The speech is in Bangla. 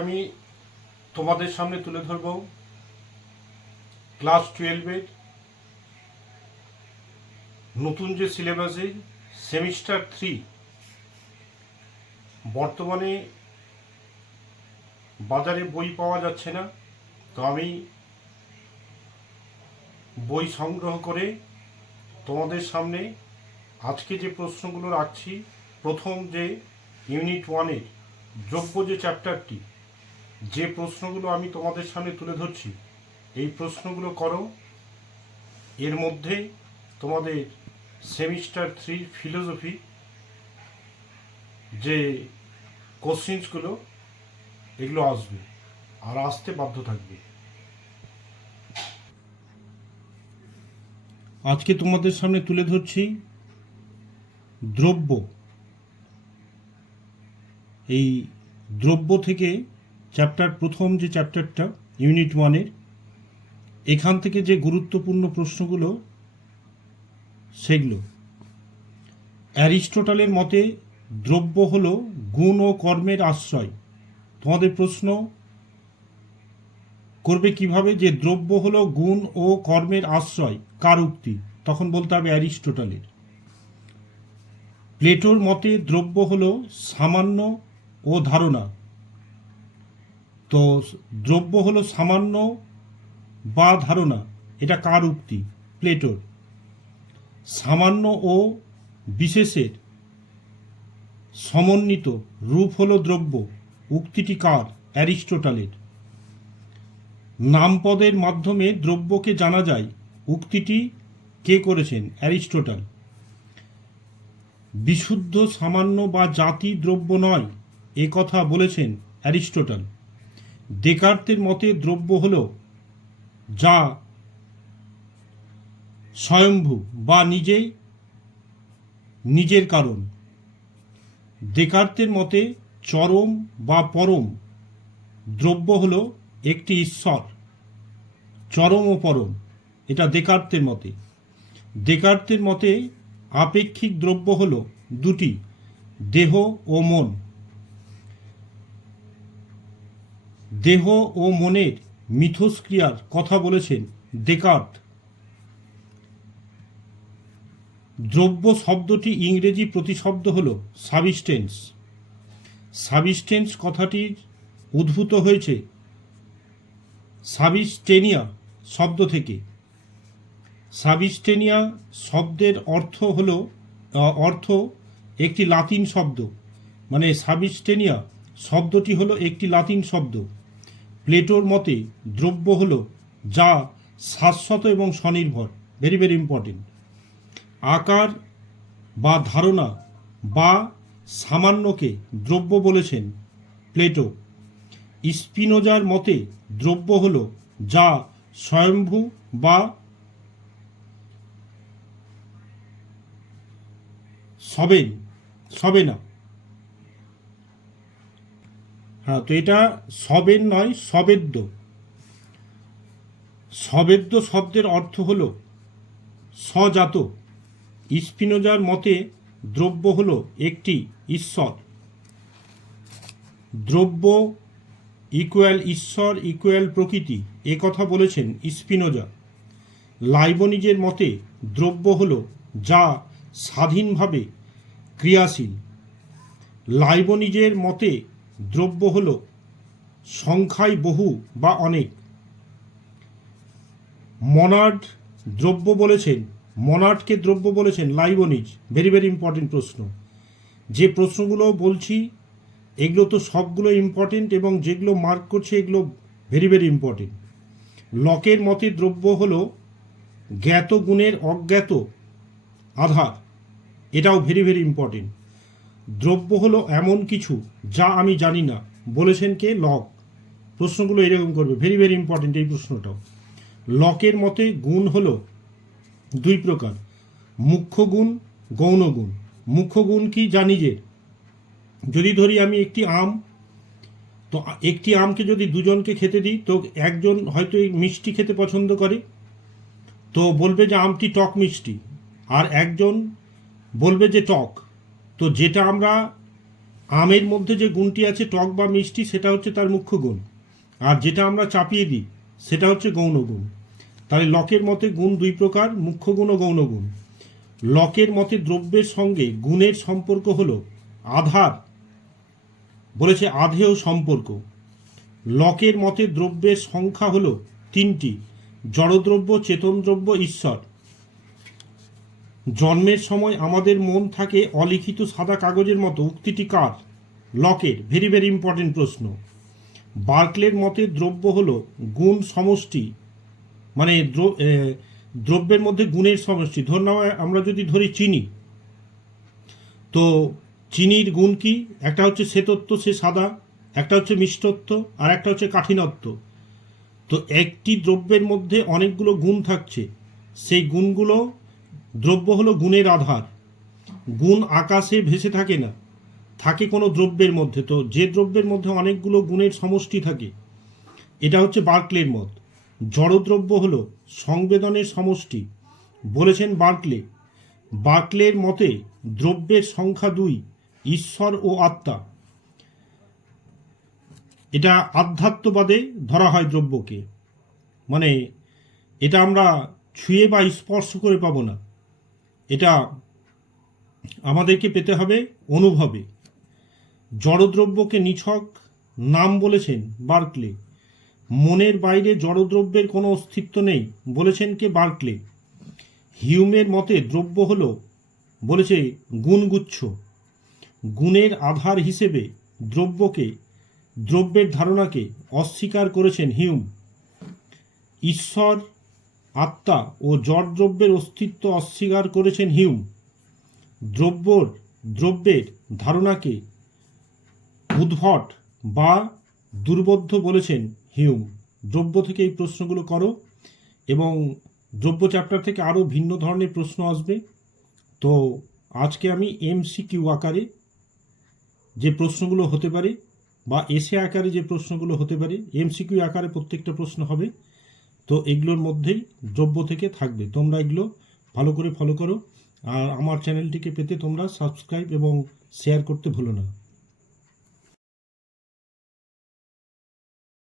আমি তোমাদের সামনে তুলে ধরব ক্লাস 12-এর নতুন যে সিলেবাসে সেমিস্টার 3 বর্তমানে বাজারে বই পাওয়া যাচ্ছে না, তো আমি বই সংগ্রহ করে তোমাদের সামনে আজকে যে প্রশ্নগুলো রাখছি, প্রথম যে ইউনিট 1-এর দ্রব্য যে চ্যাপ্টারটি, যে প্রশ্নগুলো আমি তোমাদের সামনে তুলে ধরছি এই প্রশ্নগুলো করো। এর মধ্যে তোমাদের সেমিস্টার 3 ফিলোসফি যে কোশ্চেন্সগুলো এগুলো আসবে আর আসতে বাধ্য থাকবে। আজকে তোমাদের সামনে তুলে ধরছি দ্রব্য। এই দ্রব্য থেকে প্রথম যে চ্যাপ্টারটা ইউনিট 1-এর, এখান থেকে যে গুরুত্বপূর্ণ প্রশ্নগুলো সেগুলো। অ্যারিস্টটলের মতে দ্রব্য হলো গুণ ও কর্মের আশ্রয়। তোমাদের প্রশ্ন করবে কিভাবে যে দ্রব্য হলো গুণ ও কর্মের আশ্রয়, কার উক্তি? তখন বলতে হবে অ্যারিস্টটলের। প্লেটোর মতে দ্রব্য হলো সামান্য ও ধারণা। তো দ্রব্য হলো সামান্য বা ধারণা, এটা কার উক্তি? প্লেটোর। সামান্য ও বিশেষের সমন্বিত রূপ হলো দ্রব্য, উক্তিটি কার? অ্যারিস্টটলের। নামপদের মাধ্যমে দ্রব্যকে জানা যায়, উক্তিটি কে করেছেন? অ্যারিস্টটল। বিশুদ্ধ সামান্য বা জাতি দ্রব্য নয়, এ কথা বলেছেন অ্যারিস্টটল। ডেকার্তের মতে দ্রব্য হল যা স্বয়ম্ভু বা নিজের কারণ। ডেকার্তের মতে চরম বা পরম দ্রব্য হল একটি ঈশ্বর। চরম ও পরম, এটা ডেকার্তের মতে। ডেকার্তের মতে আপেক্ষিক দ্রব্য হল দুটি, দেহ ও মন। দেহ ও মনের মিথস্ক্রিয়ার কথা বলেছেন ডেকার্ত। দ্রব্য শব্দটি ইংরেজি প্রতিশব্দ হল সাবস্টেন্স। সাবস্টেন্স কথাটির উদ্ভূত হয়েছে সাবিস্টেনিয়া শব্দ থেকে। সাবিস্টেনিয়া শব্দের অর্থ একটি লাতিন শব্দ, মানে সাবিস্টেনিয়া শব্দটি হলো একটি লাতিন শব্দ। প্লেটোর মতে দ্রব্য হলো যা শাশ্বত এবং স্বনির্ভর। Very very important. আকার বা ধারণা বা সামান্যকে দ্রব্য বলেছেন প্লেটো। স্পিনোজার মতে দ্রব্য হল যা স্বয়ম্ভু বা সবে না। হ্যাঁ, তো এটা সবেন নয়, সবেদ্য। সবেদ্য শব্দের অর্থ হল স্বজাত। স্পিনোজার মতে দ্রব্য হল একটি ঈশ্বর। দ্রব্য ইকুয়াল ঈশ্বর ইকুয়াল প্রকৃতি, এ কথা বলেছেন স্পিনোজা। লাইবনিজের মতে দ্রব্য হল যা স্বাধীনভাবে ক্রিয়াশীল। লাইবনিজের মতে দ্রব্য হল সংখ্যায় বহু বা অনেক। মনার্ডকে দ্রব্য বলেছেন লাইবনিজ। ভেরি ভেরি ইম্পর্টেন্ট প্রশ্ন। যে প্রশ্নগুলো বলছি এগুলো তো সবগুলো ইম্পর্টেন্ট, এবং যেগুলো মার্ক করছে এগুলো ভেরি ভেরি ইম্পর্টেন্ট। লকের মতে দ্রব্য হল জ্ঞাত গুণের অজ্ঞাত আধার, এটাও ভেরি ভেরি ইম্পর্টেন্ট। দ্রব্য হলো এমন কিছু যা আমি জানি না, বলেছেন কে? লক। প্রশ্নগুলো এরকম করবে, ভেরি ভেরি ইম্পর্টেন্ট এই প্রশ্নটাও। লকের মতে গুণ হলো দুই প্রকার, মুখ্য গুণ, গৌণ গুণ। মুখ্য গুণ কি? জানি যে যদি ধরি আমি একটি আম, তো একটি আমকে যদি দুজনকে খেতে দিই, তো একজন হয়তো এই মিষ্টি খেতে পছন্দ করে, তো বলবে যে আমটি টক মিষ্টি, আর একজন বলবে যে টক। তো যেটা আমরা আমের মধ্যে যে গুণটি আছে টক বা মিষ্টি, সেটা হচ্ছে তার মুখ্য গুণ, আর যেটা আমরা চাপিয়ে দিই সেটা হচ্ছে গৌণ গুণ। তাহলে লকের মতে গুণ দুই প্রকার, মুখ্য গুণ ও গৌণ গুণ। লকের মতে দ্রব্যের সঙ্গে গুণের সম্পর্ক হলো আধার, বলেছে আধেয় সম্পর্ক। লকের মতে দ্রব্যের সংখ্যা হলো তিনটি: জড়দ্রব্য, চেতন দ্রব্য, ঈশ্বর। জন্মের সময় আমাদের মন থাকে অলিখিত সাদা কাগজের মতো, উক্তিটি কার? লকের। ভেরি ভেরি ইম্পর্টেন্ট প্রশ্ন। বার্কলের মতে দ্রব্য হলো গুণ সমষ্টি, মানে দ্রব্যের মধ্যে গুণের সমষ্টি। ধর নাও আমরা যদি ধরি চিনি, তো চিনির গুণ কি? একটা হচ্ছে শ্বেতত্ব, সে সাদা, একটা হচ্ছে মিষ্টত্ব, আর একটা হচ্ছে কাঠিন্যত্ব। তো একটি দ্রব্যের মধ্যে অনেকগুলো গুণ থাকছে, সেই গুণগুলো, দ্রব্য হলো গুণের আধার। গুণ আকাশে ভেসে থাকে না, থাকে কোনো দ্রব্যের মধ্যে। তো যে দ্রব্যের মধ্যে অনেকগুলো গুণের সমষ্টি থাকে, এটা হচ্ছে বার্কলের মত। জড়দ্রব্য হলো সংবেদনের সমষ্টি, বলেছেন বার্কলে। বার্কলের মতে দ্রব্যের সংখ্যা দুই, ঈশ্বর ও আত্মা। এটা আধ্যাত্মবাদে ধরা হয় দ্রব্যকে, মানে এটা আমরা ছুঁয়ে বা স্পর্শ করে পাবো না, এটা আমাদেরকে পেতে হবে অনুভবে। জড়দ্রব্যকে নিছক নাম বলেছেন বার্কলে। মনের বাইরে জড়দ্রব্যের কোনো অস্তিত্ব নেই, বলেছেন কে? বার্কলে। হিউমের মতে দ্রব্য হলো, বলেছে, গুণগুচ্ছ। গুণের আধার হিসেবে দ্রব্যের ধারণাকে অস্বীকার করেছেন হিউম। ঈশ্বর, আত্মা ও জড়দ্রব্যের অস্তিত্ব অস্বীকার করেছেন হিউম। দ্রব্যের ধারণাকে উদ্ভট বা দুর্বোধ্য বলেছেন হিউম। দ্রব্য থেকে এই প্রশ্নগুলো করো, এবং দ্রব্য চ্যাপ্টার থেকে আরও ভিন্ন ধরনের প্রশ্ন আসবে। তো আজকে আমি এমসিকিউ আকারে যে প্রশ্নগুলো হতে পারে, বা এসে আকারে যে প্রশ্নগুলো হতে পারে, এমসিকিউ আকারে প্রত্যেকটা প্রশ্ন হবে। তো এগুলোর মধ্যেই দ্রব্য থেকে থাকবে। তোমরা এগুলো ভালো করে ফলো করো, আর আমার চ্যানেলটিকে পেতে তোমরা সাবস্ক্রাইব এবং শেয়ার করতে ভুলো না।